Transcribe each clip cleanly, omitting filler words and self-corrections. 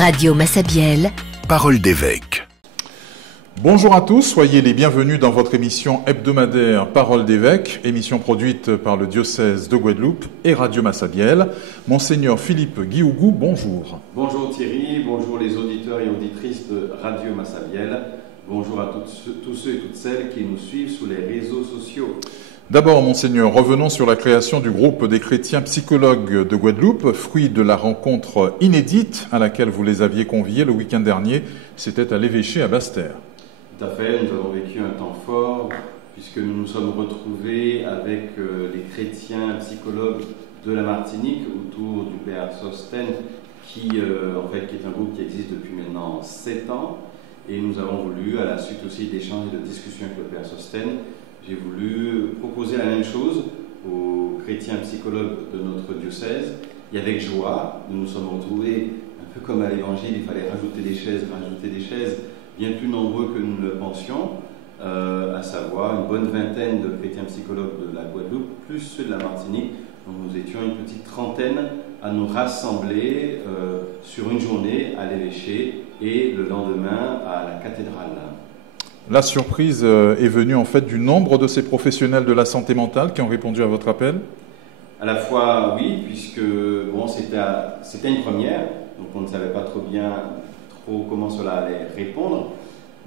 Radio Massabielle, Parole d'évêque. Bonjour à tous, soyez les bienvenus dans votre émission hebdomadaire Parole d'évêque, émission produite par le diocèse de Guadeloupe et Radio Massabielle. Monseigneur Philippe Guiougou, bonjour. Bonjour Thierry, bonjour les auditeurs et auditrices de Radio Massabielle. Bonjour à tous ceux et toutes celles qui nous suivent sur les réseaux sociaux. D'abord, Monseigneur, revenons sur la création du groupe des chrétiens psychologues de Guadeloupe, fruit de la rencontre inédite à laquelle vous les aviez conviés le week-end dernier. C'était à l'évêché à Basse-Terre. Tout à fait, nous avons vécu un temps fort puisque nous nous sommes retrouvés avec les chrétiens psychologues de la Martinique autour du Père Sostène qui est un groupe qui existe depuis maintenant 7 ans. Et nous avons voulu, à la suite aussi d'échanges et de discussions avec le Père Sostène, j'ai voulu proposer la même chose aux chrétiens psychologues de notre diocèse. Et avec joie, nous nous sommes retrouvés, un peu comme à l'Évangile, il fallait rajouter des chaises, bien plus nombreux que nous ne le pensions, à savoir une bonne vingtaine de chrétiens psychologues de la Guadeloupe, plus ceux de la Martinique. Donc nous étions une petite trentaine à nous rassembler sur une journée à l'évêché et le lendemain à la cathédrale. La surprise est venue en fait du nombre de ces professionnels de la santé mentale qui ont répondu à votre appel? À la fois oui, puisque c'était une première, donc on ne savait pas trop comment cela allait répondre.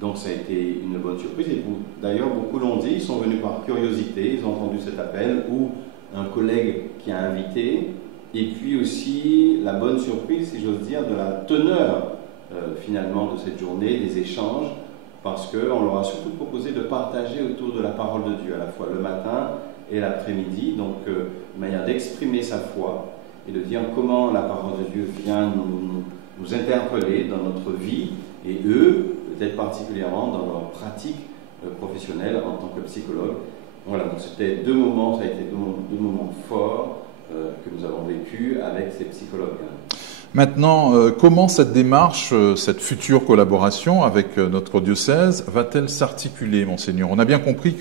Donc ça a été une bonne surprise. Et d'ailleurs, beaucoup l'ont dit, ils sont venus par curiosité, ils ont entendu cet appel ou un collègue qui a invité. Et puis aussi la bonne surprise, si j'ose dire, de la teneur finalement de cette journée, des échanges, parce qu'on leur a surtout proposé de partager autour de la parole de Dieu, à la fois le matin et l'après-midi, donc une manière d'exprimer sa foi et de dire comment la parole de Dieu vient nous interpeller dans notre vie, et eux, peut-être particulièrement dans leur pratique professionnelle en tant que psychologue. Voilà, donc c'était ça a été deux moments forts que nous avons vécu avec ces psychologues. Maintenant, comment cette démarche, cette future collaboration avec notre diocèse va-t-elle s'articuler, Monseigneur? On a bien compris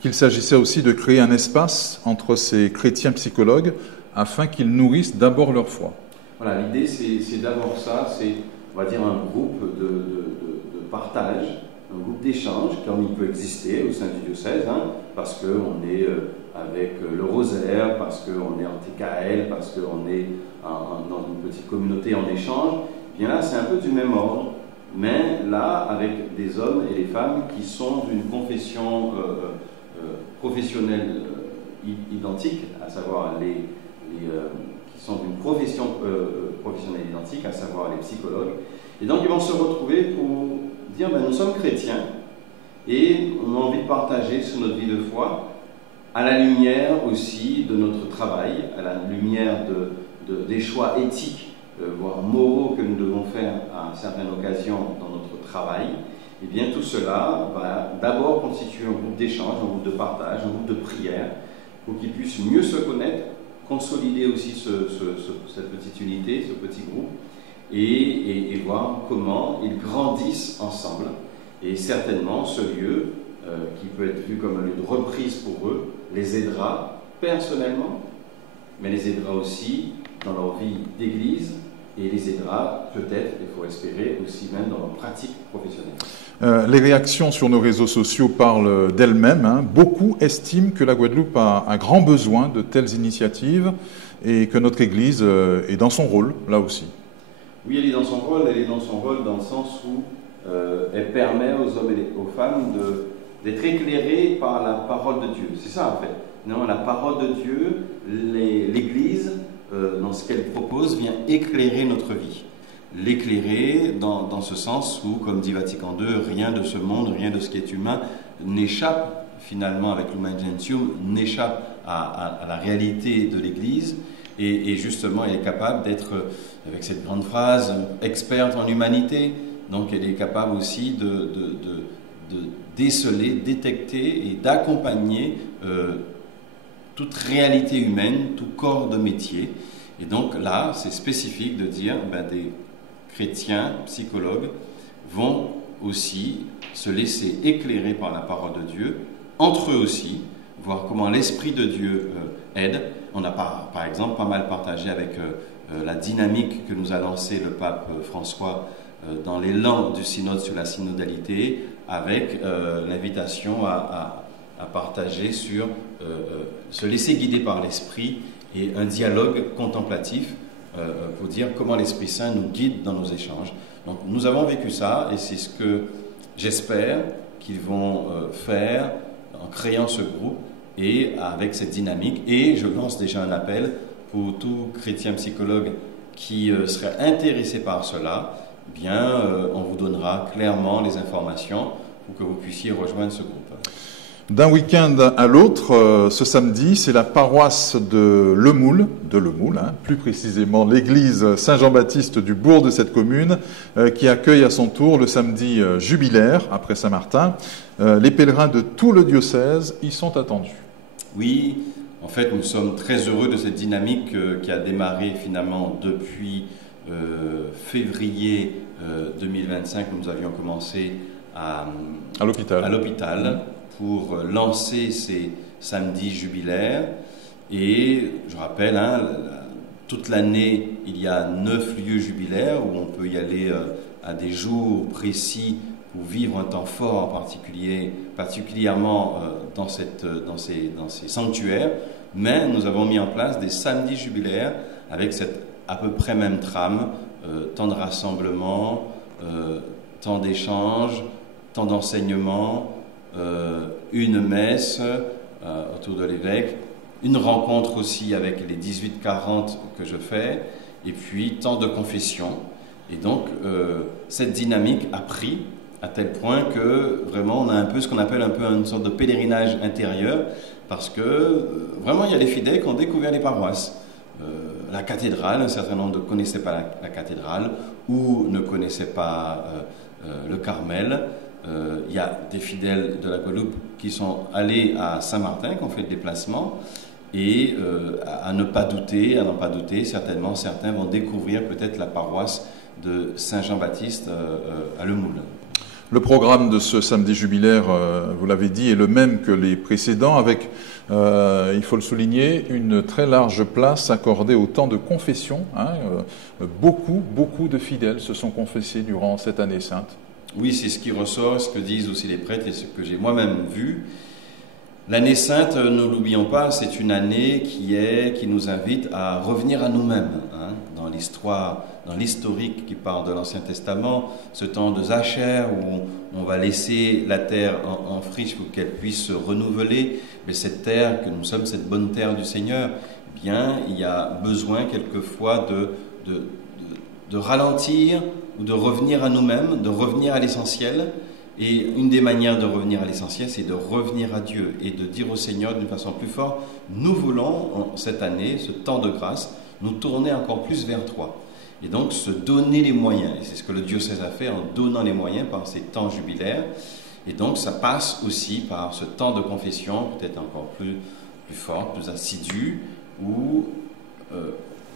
qu'il s'agissait aussi de créer un espace entre ces chrétiens psychologues afin qu'ils nourrissent d'abord leur foi. Voilà, l'idée c'est d'abord ça, c'est, on va dire, un groupe de partage, un groupe d'échange, comme il peut exister au sein du diocèse, parce qu'on est avec le rosaire, parce qu'on est en TKL, parce qu'on est dans une petite communauté en échange. Bien là, c'est un peu du même ordre, mais là, avec des hommes et des femmes qui sont d'une confession professionnelle identique, à savoir qui sont d'une profession professionnelle identique, à savoir les psychologues. Et donc, ils vont se retrouver pour dire, nous sommes chrétiens et on a envie de partager sur notre vie de foi à la lumière aussi de notre travail, à la lumière des choix éthiques, voire moraux que nous devons faire à certaines occasions dans notre travail. Et bien tout cela va d'abord constituer un groupe d'échange, un groupe de partage, un groupe de prière, pour qu'ils puissent mieux se connaître, consolider aussi cette petite unité, ce petit groupe, et voir comment ils grandissent ensemble. Et certainement, ce lieu, qui peut être vu comme un lieu de reprise pour eux, les aidera personnellement, mais les aidera aussi dans leur vie d'église, et les aidera peut-être, il faut espérer, aussi même dans leur pratique professionnelle. Les réactions sur nos réseaux sociaux parlent d'elles-mêmes. Beaucoup estiment que la Guadeloupe a un grand besoin de telles initiatives et que notre Église est dans son rôle, là aussi. Oui, elle est dans son rôle dans le sens où elle permet aux hommes et aux femmes d'être éclairés par la parole de Dieu. C'est ça en fait. Non, la parole de Dieu, l'Église, dans ce qu'elle propose, vient éclairer notre vie. L'éclairer dans ce sens où, comme dit Vatican II, rien de ce monde, rien de ce qui est humain n'échappe finalement avec l'Humanum Gentium, n'échappe à la réalité de l'Église. Et justement, elle est capable d'être, avec cette grande phrase, experte en humanité. Donc elle est capable aussi de déceler, détecter et d'accompagner toute réalité humaine, tout corps de métier. Et donc là, c'est spécifique de dire des chrétiens, psychologues, vont aussi se laisser éclairer par la parole de Dieu, entre eux aussi, voir comment l'Esprit de Dieu aide. On a par exemple pas mal partagé avec la dynamique que nous a lancée le pape François dans l'élan du synode sur la synodalité, avec l'invitation à partager sur se laisser guider par l'Esprit et un dialogue contemplatif pour dire comment l'Esprit Saint nous guide dans nos échanges. Donc nous avons vécu ça et c'est ce que j'espère qu'ils vont faire en créant ce groupe et avec cette dynamique. Et je lance déjà un appel pour tout chrétien psychologue qui serait intéressé par cela. Bien, on vous donnera clairement les informations pour que vous puissiez rejoindre ce groupe. D'un week-end à l'autre, ce samedi, c'est la paroisse de Lemoule, plus précisément l'église Saint-Jean-Baptiste du bourg de cette commune, qui accueille à son tour le samedi jubilaire, après Saint-Martin. Les pèlerins de tout le diocèse y sont attendus. Oui, en fait, nous sommes très heureux de cette dynamique qui a démarré finalement depuis février 2025, où nous avions commencé à l'hôpital pour lancer ces samedis jubilaires. Et je rappelle, toute l'année, il y a 9 lieux jubilaires où on peut y aller à des jours précis pour vivre un temps fort, en particulièrement dans ces sanctuaires. Mais nous avons mis en place des samedis jubilaires avec cette à peu près même trame, temps de rassemblement, temps d'échange, temps d'enseignement, une messe autour de l'évêque, une rencontre aussi avec les 18-40 que je fais, et puis temps de confession. Et donc, cette dynamique a pris à tel point que vraiment on a un peu ce qu'on appelle une sorte de pèlerinage intérieur, parce que vraiment il y a des fidèles qui ont découvert les paroisses. La cathédrale, un certain nombre ne connaissaient pas la cathédrale ou ne connaissaient pas le Carmel. Il y a des fidèles de la Guadeloupe qui sont allés à Saint-Martin, qui ont fait le déplacement, et à n'en pas douter, certainement certains vont découvrir peut-être la paroisse de Saint-Jean-Baptiste à Lemoule. Le programme de ce samedi jubilaire, vous l'avez dit, est le même que les précédents, avec, il faut le souligner, une très large place accordée au temps de confession. Beaucoup de fidèles se sont confessés durant cette année sainte. Oui, c'est ce qui ressort, ce que disent aussi les prêtres et ce que j'ai moi-même vu. L'année sainte, ne l'oublions pas, c'est une année qui nous invite à revenir à nous-mêmes, dans l'histoire, dans l'historique qui part de l'Ancien Testament, ce temps de Zacher où on va laisser la terre en friche pour qu'elle puisse se renouveler. Mais cette terre, que nous sommes cette bonne terre du Seigneur, eh bien, il y a besoin quelquefois de ralentir ou de revenir à nous-mêmes, de revenir à l'essentiel. Et une des manières de revenir à l'essentiel, c'est de revenir à Dieu et de dire au Seigneur d'une façon plus forte, nous voulons, cette année, ce temps de grâce, nous tourner encore plus vers toi. Et donc se donner les moyens. Et c'est ce que le diocèse a fait en donnant les moyens par ces temps jubilaires. Et donc ça passe aussi par ce temps de confession, peut-être encore plus fort, plus assidu, où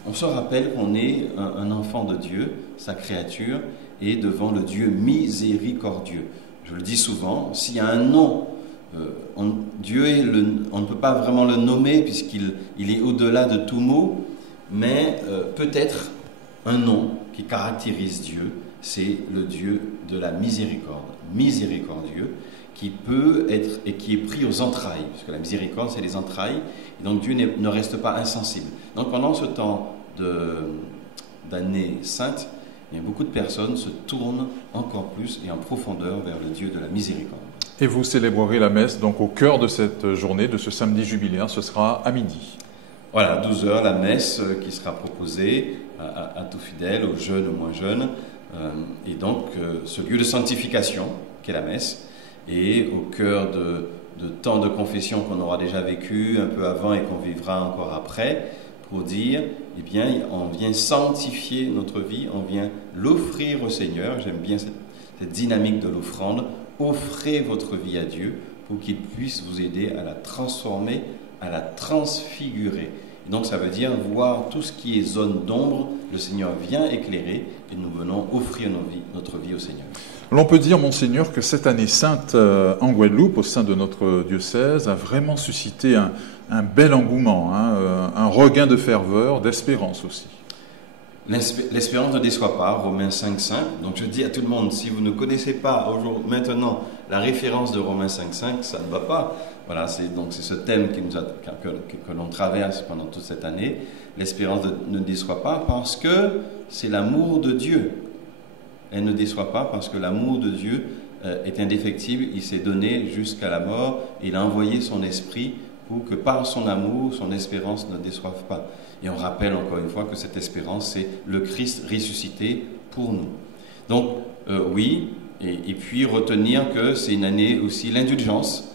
on se rappelle qu'on est un enfant de Dieu, sa créature, et devant le Dieu miséricordieux. Je le dis souvent, s'il y a un nom, Dieu on ne peut pas vraiment le nommer puisqu'il est au-delà de tout mot, mais peut-être un nom qui caractérise Dieu, c'est le Dieu de la miséricorde, miséricordieux, qui peut être et qui est pris aux entrailles, parce que la miséricorde c'est les entrailles, et donc Dieu ne reste pas insensible. Donc pendant ce temps d'année sainte, beaucoup de personnes se tournent encore plus et en profondeur vers le Dieu de la miséricorde. Et vous célébrerez la messe donc au cœur de cette journée, de ce samedi jubilaire, ce sera à midi. Voilà, 12h, la messe qui sera proposée à tout fidèle, aux jeunes, aux moins jeunes, et donc ce lieu de sanctification qu'est la messe, et au cœur de temps de confession qu'on aura déjà vécu un peu avant et qu'on vivra encore après, pour dire, eh bien, on vient sanctifier notre vie, on vient l'offrir au Seigneur. J'aime bien cette dynamique de l'offrande. Offrez votre vie à Dieu pour qu'il puisse vous aider à la transformer, à la transfigurer. Et donc ça veut dire voir tout ce qui est zone d'ombre, le Seigneur vient éclairer et nous venons offrir notre vie au Seigneur. L'on peut dire, Monseigneur, que cette année sainte en Guadeloupe, au sein de notre diocèse, a vraiment suscité un bel engouement, un regain de ferveur, d'espérance aussi. L'espérance ne déçoit pas, Romains 5,5. Donc je dis à tout le monde, si vous ne connaissez pas maintenant la référence de Romains 5,5, ça ne va pas. Voilà, c'est ce thème que l'on traverse pendant toute cette année. L'espérance ne déçoit pas parce que c'est l'amour de Dieu. Elle ne déçoit pas parce que l'amour de Dieu est indéfectible. Il s'est donné jusqu'à la mort. Il a envoyé son esprit pour que par son amour, son espérance ne déçoive pas. Et on rappelle encore une fois que cette espérance, c'est le Christ ressuscité pour nous. Donc, oui, et puis retenir que c'est une année aussi l'indulgence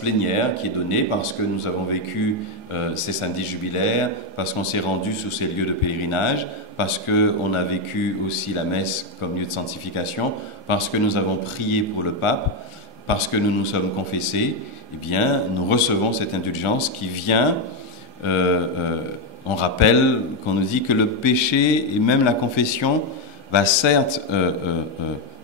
plénière qui est donnée parce que nous avons vécu ces samedis jubilaires, parce qu'on s'est rendu sur ces lieux de pèlerinage, parce qu'on a vécu aussi la messe comme lieu de sanctification, parce que nous avons prié pour le pape, parce que nous nous sommes confessés. Eh bien, nous recevons cette indulgence qui vient. On rappelle qu'on nous dit que le péché et même la confession va certes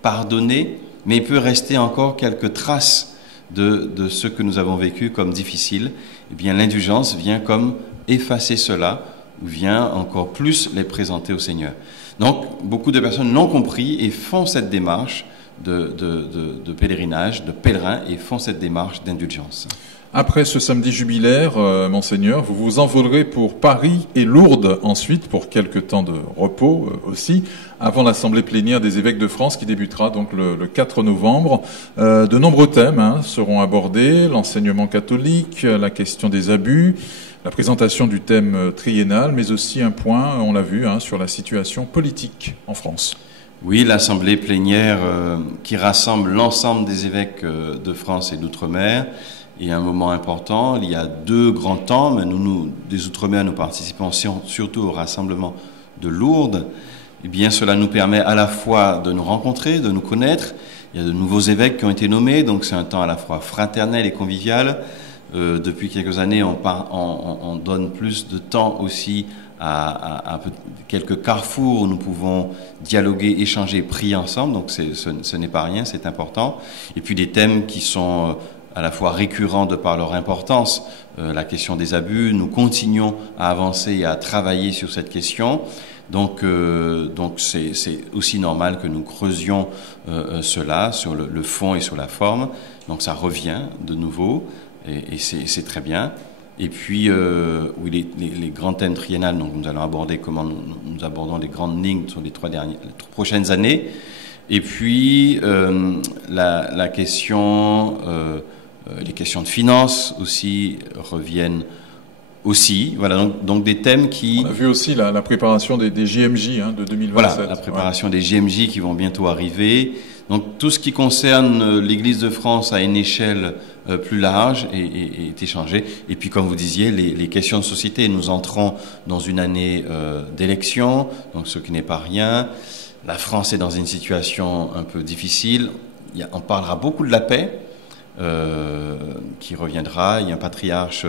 pardonner, mais il peut rester encore quelques traces de ce que nous avons vécu comme difficile. Eh bien, l'indulgence vient comme effacer cela, ou vient encore plus les présenter au Seigneur. Donc, beaucoup de personnes l'ont compris et font cette démarche de pèlerinage, de pèlerins, et font cette démarche d'indulgence. Après ce samedi jubilaire, Monseigneur, vous vous envolerez pour Paris et Lourdes ensuite, pour quelques temps de repos aussi, avant l'Assemblée plénière des évêques de France qui débutera donc le 4 novembre. De nombreux thèmes seront abordés, l'enseignement catholique, la question des abus, la présentation du thème triennal, mais aussi un point, on l'a vu, sur la situation politique en France. Oui, l'Assemblée plénière qui rassemble l'ensemble des évêques de France et d'Outre-mer. Et un moment important, il y a 2 grands temps, mais nous des Outre-mer, nous participons surtout au rassemblement de Lourdes. Eh bien, cela nous permet à la fois de nous rencontrer, de nous connaître. Il y a de nouveaux évêques qui ont été nommés, donc c'est un temps à la fois fraternel et convivial. Depuis quelques années, on donne plus de temps aussi à quelques carrefours où nous pouvons dialoguer, échanger, prier ensemble. Donc ce n'est pas rien, c'est important. Et puis des thèmes qui sont à la fois récurrents de par leur importance, la question des abus. Nous continuons à avancer et à travailler sur cette question. Donc c'est aussi normal que nous creusions cela sur le fond et sur la forme. Donc ça revient de nouveau et c'est très bien. Et puis, oui, les grands thèmes triennales, donc nous allons aborder comment nous abordons les grandes lignes sur les 3 prochaines années. Et puis, la question, les questions de finances aussi reviennent aussi. Voilà, donc des thèmes qui... On a vu aussi la préparation des JMJ de 2027. Voilà, la préparation des JMJ qui vont bientôt arriver. Donc tout ce qui concerne l'Église de France à une échelle plus large est échangé. Et puis comme vous disiez, les questions de société, nous entrons dans une année d'élection, donc ce qui n'est pas rien. La France est dans une situation un peu difficile. On parlera beaucoup de la paix qui reviendra. Il y a un patriarche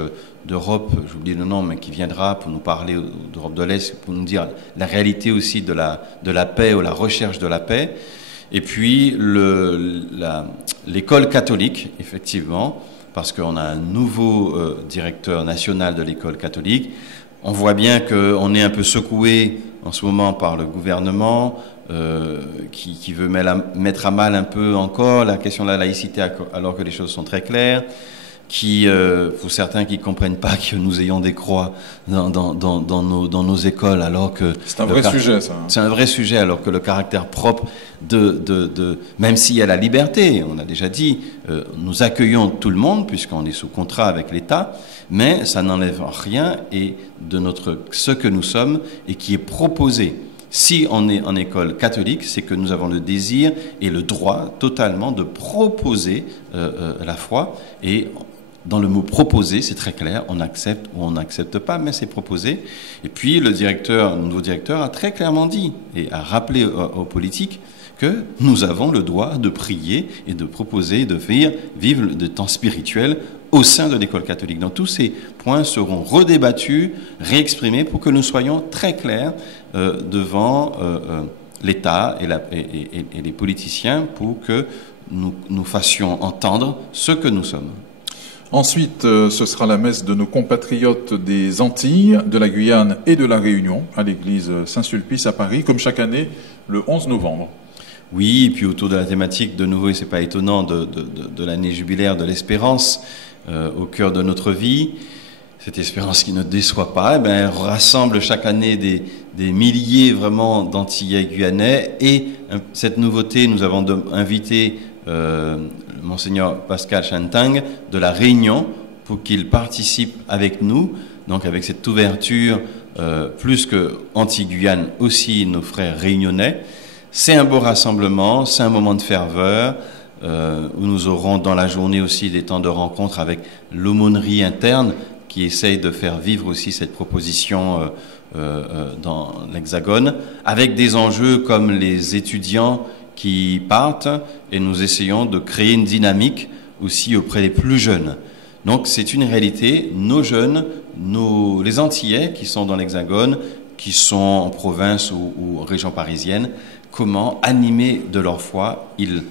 d'Europe, j'oublie le nom, mais qui viendra pour nous parler d'Europe de l'Est, pour nous dire la réalité aussi de la paix ou la recherche de la paix. Et puis l'école catholique, effectivement, parce qu'on a un nouveau directeur national de l'école catholique. On voit bien qu'on est un peu secoué en ce moment par le gouvernement qui veut mettre à mal un peu encore la question de la laïcité alors que les choses sont très claires. Pour certains qui comprennent pas que nous ayons des croix dans nos écoles, alors que c'est un vrai sujet, ça. C'est un vrai sujet, alors que le caractère propre même s'il y a la liberté, on a déjà dit, nous accueillons tout le monde puisqu'on est sous contrat avec l'État, mais ça n'enlève rien de ce que nous sommes et qui est proposé. Si on est en école catholique, c'est que nous avons le désir et le droit totalement de proposer la foi. Et dans le mot proposer, c'est très clair, on accepte ou on n'accepte pas, mais c'est proposé. Et puis le nouveau directeur a très clairement dit et a rappelé aux politiques que nous avons le droit de prier et de proposer, de faire vivre des temps spirituels au sein de l'école catholique. Donc tous ces points seront redébattus, réexprimés pour que nous soyons très clairs devant l'État et les politiciens pour que nous fassions entendre ce que nous sommes. Ensuite, ce sera la messe de nos compatriotes des Antilles, de la Guyane et de la Réunion, à l'église Saint-Sulpice à Paris, comme chaque année, le 11 novembre. Oui, et puis autour de la thématique, de nouveau, et c'est pas étonnant, de l'année jubilaire de l'espérance au cœur de notre vie. Cette espérance qui ne déçoit pas, elle rassemble chaque année des milliers vraiment d'Antillais guyanais. Et cette nouveauté, nous avons invité Monseigneur Pascal Chantang de la Réunion pour qu'il participe avec nous, donc avec cette ouverture, plus que Antilles-Guyane, aussi nos frères réunionnais. C'est un beau rassemblement, c'est un moment de ferveur, où nous aurons dans la journée aussi des temps de rencontre avec l'aumônerie interne qui essaye de faire vivre aussi cette proposition dans l'Hexagone, avec des enjeux comme les étudiants qui partent, et nous essayons de créer une dynamique aussi auprès des plus jeunes. Donc c'est une réalité, nos jeunes, les Antillais qui sont dans l'Hexagone, qui sont en province ou région parisienne, comment animer de leur foi. Ils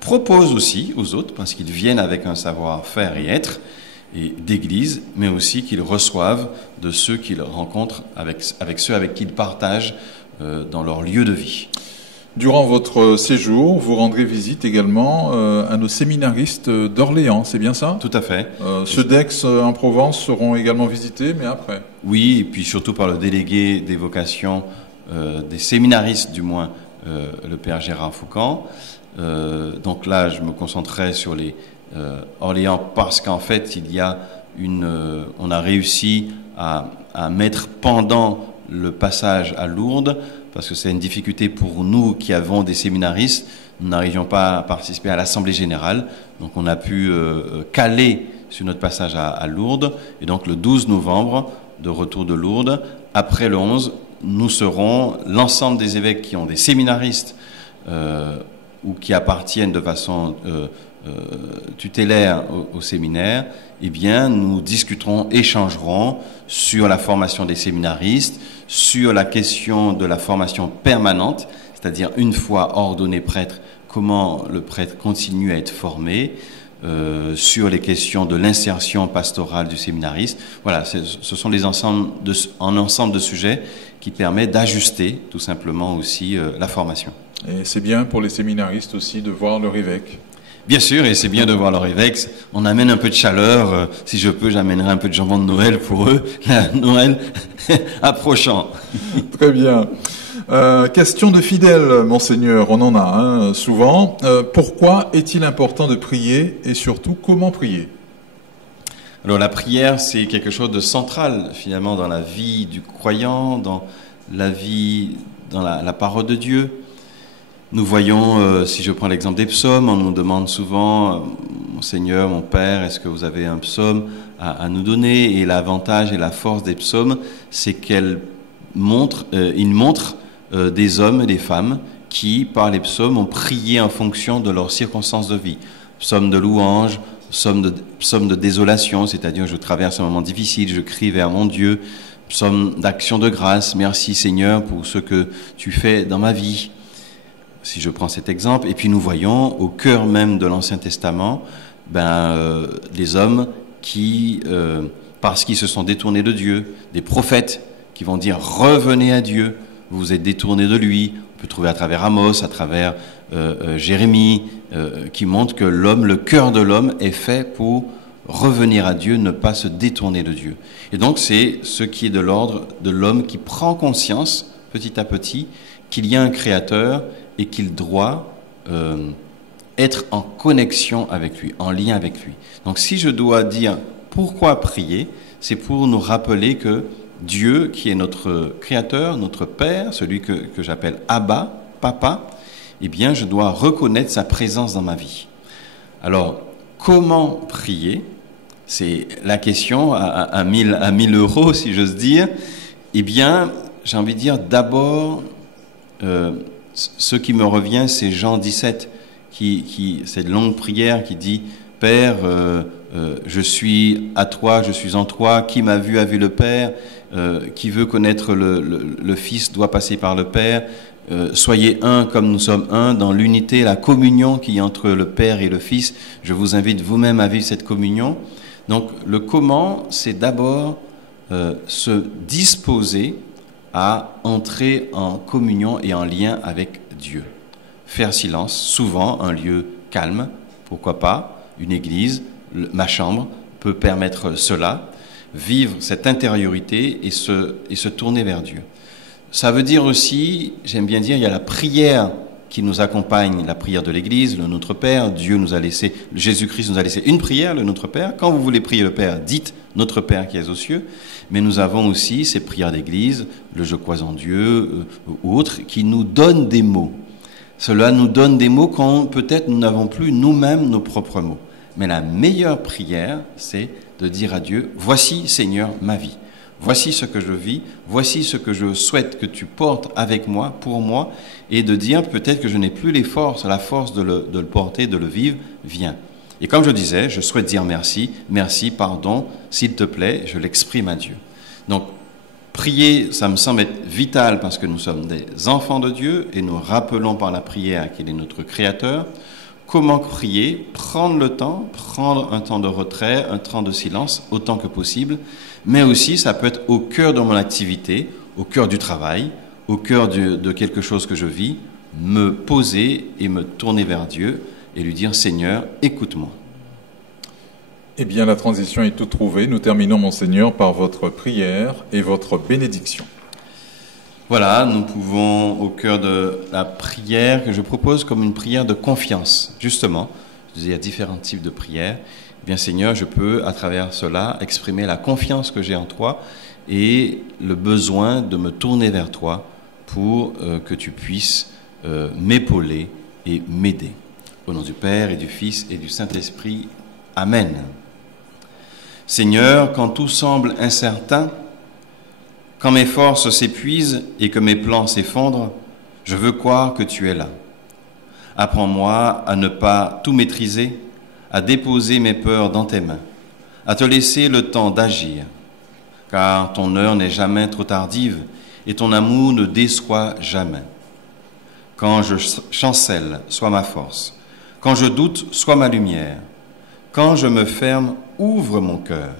proposent aussi aux autres, parce qu'ils viennent avec un savoir-faire et être, et d'église, mais aussi qu'ils reçoivent de ceux qu'ils rencontrent, avec ceux avec qui ils partagent dans leur lieu de vie. Durant votre séjour, vous rendrez visite également à nos séminaristes d'Orléans, c'est bien ça? Tout à fait. Ceux d'Aix en Provence seront également visités, mais après? Oui, et puis surtout par le délégué des vocations, des séminaristes du moins, le Père Gérard Foucan. Donc là, je me concentrerai sur les Orléans parce qu'en fait, on a réussi à mettre pendant le passage à Lourdes, parce que c'est une difficulté pour nous qui avons des séminaristes, nous n'arrivions pas à participer à l'Assemblée Générale, donc on a pu caler sur notre passage à Lourdes, et donc le 12 novembre, de retour de Lourdes, après le 11, nous serons, l'ensemble des évêques qui ont des séminaristes ou qui appartiennent de façon tutélaire au séminaire, eh bien, nous discuterons, échangerons sur la formation des séminaristes, sur la question de la formation permanente, c'est-à-dire une fois ordonné prêtre, comment le prêtre continue à être formé, sur les questions de l'insertion pastorale du séminariste. Voilà, ce sont un ensemble de sujets qui permet d'ajuster tout simplement aussi la formation. Et c'est bien pour les séminaristes aussi de voir leur évêque. Bien sûr, et c'est bien de voir leur évêque. On amène un peu de chaleur. Si je peux, j'amènerai un peu de jambon de Noël pour eux. Noël approchant. Très bien. Question de fidèles, Monseigneur, on en a souvent. Pourquoi est-il important de prier et surtout comment prier? Alors la prière, c'est quelque chose de central finalement dans la vie du croyant, dans la vie, dans la parole de Dieu. Nous voyons, si je prends l'exemple des psaumes, on nous demande souvent, mon Seigneur, mon Père, est-ce que vous avez un psaume à nous donner? Et l'avantage et la force des psaumes, c'est qu'ils montrent des hommes et des femmes qui, par les psaumes, ont prié en fonction de leurs circonstances de vie. Psaume de louange, psaume de désolation, c'est-à-dire je traverse un moment difficile, je crie vers mon Dieu. Psaume d'action de grâce, merci Seigneur pour ce que tu fais dans ma vie. Si je prends cet exemple, et puis nous voyons au cœur même de l'Ancien Testament, des hommes qui, parce qu'ils se sont détournés de Dieu, des prophètes qui vont dire revenez à Dieu, vous vous êtes détournés de lui. On peut trouver à travers Amos, à travers Jérémie, qui montre que le cœur de l'homme est fait pour revenir à Dieu, ne pas se détourner de Dieu. Et donc c'est ce qui est de l'ordre de l'homme qui prend conscience petit à petit qu'il y a un Créateur et qu'il doit être en connexion avec lui, en lien avec lui. Donc si je dois dire pourquoi prier, c'est pour nous rappeler que Dieu, qui est notre Créateur, notre Père, celui que j'appelle Abba, Papa, eh bien je dois reconnaître sa présence dans ma vie. Alors, comment prier? C'est la question à 1000 euros, si j'ose dire. Eh bien, j'ai envie de dire d'abord... ce qui me revient, c'est Jean 17, cette longue prière qui dit « Père, je suis à toi, je suis en toi, qui m'a vu a vu le Père, qui veut connaître le Fils doit passer par le Père, soyez un comme nous sommes un, dans l'unité, la communion qui est entre le Père et le Fils. Je vous invite vous-même à vivre cette communion. » Donc le comment, c'est d'abord se disposer à entrer en communion et en lien avec Dieu. Faire silence, souvent un lieu calme, pourquoi pas, une église, ma chambre peut permettre cela, vivre cette intériorité et se tourner vers Dieu. Ça veut dire aussi, j'aime bien dire, il y a la prière qui nous accompagne, la prière de l'Église, le Notre Père. Dieu nous a laissé, Jésus-Christ nous a laissé une prière, le Notre Père. Quand vous voulez prier le Père, dites Notre Père qui es aux cieux. Mais nous avons aussi ces prières d'Église, le Je crois en Dieu ou autres, qui nous donnent des mots. Cela nous donne des mots quand peut-être nous n'avons plus nous-mêmes nos propres mots. Mais la meilleure prière, c'est de dire à Dieu, voici Seigneur ma vie. Voici ce que je vis, voici ce que je souhaite que tu portes avec moi, pour moi, et de dire peut-être que je n'ai plus les forces, la force de le porter, de le vivre, viens. Et comme je disais, je souhaite dire merci, merci, pardon, s'il te plaît, je l'exprime à Dieu. Donc, prier, ça me semble être vital parce que nous sommes des enfants de Dieu et nous rappelons par la prière qu'il est notre Créateur. Comment prier? Prendre le temps, prendre un temps de retrait, un temps de silence, autant que possible. Mais aussi, ça peut être au cœur de mon activité, au cœur du travail, au cœur de quelque chose que je vis, me poser et me tourner vers Dieu et lui dire, Seigneur, écoute-moi. Eh bien, la transition est toute trouvée. Nous terminons, Monseigneur, par votre prière et votre bénédiction. Voilà, nous pouvons, au cœur de la prière que je propose comme une prière de confiance, justement, je disais, il y a différents types de prières. Eh bien, Seigneur, je peux, à travers cela, exprimer la confiance que j'ai en toi et le besoin de me tourner vers toi pour que tu puisses m'épauler et m'aider. Au nom du Père et du Fils et du Saint-Esprit. Amen. Seigneur, quand tout semble incertain, quand mes forces s'épuisent et que mes plans s'effondrent, je veux croire que tu es là. Apprends-moi à ne pas tout maîtriser, à déposer mes peurs dans tes mains, à te laisser le temps d'agir, car ton heure n'est jamais trop tardive et ton amour ne déçoit jamais. Quand je chancelle, sois ma force. Quand je doute, sois ma lumière. Quand je me ferme, ouvre mon cœur.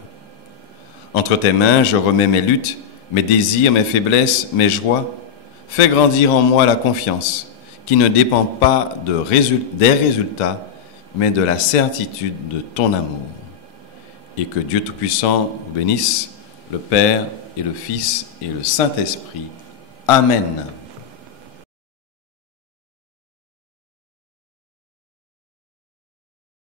Entre tes mains, je remets mes luttes, mes désirs, mes faiblesses, mes joies. Fais grandir en moi la confiance, qui ne dépend pas des résultats, mais de la certitude de ton amour. Et que Dieu Tout-Puissant vous bénisse, le Père et le Fils et le Saint-Esprit. Amen.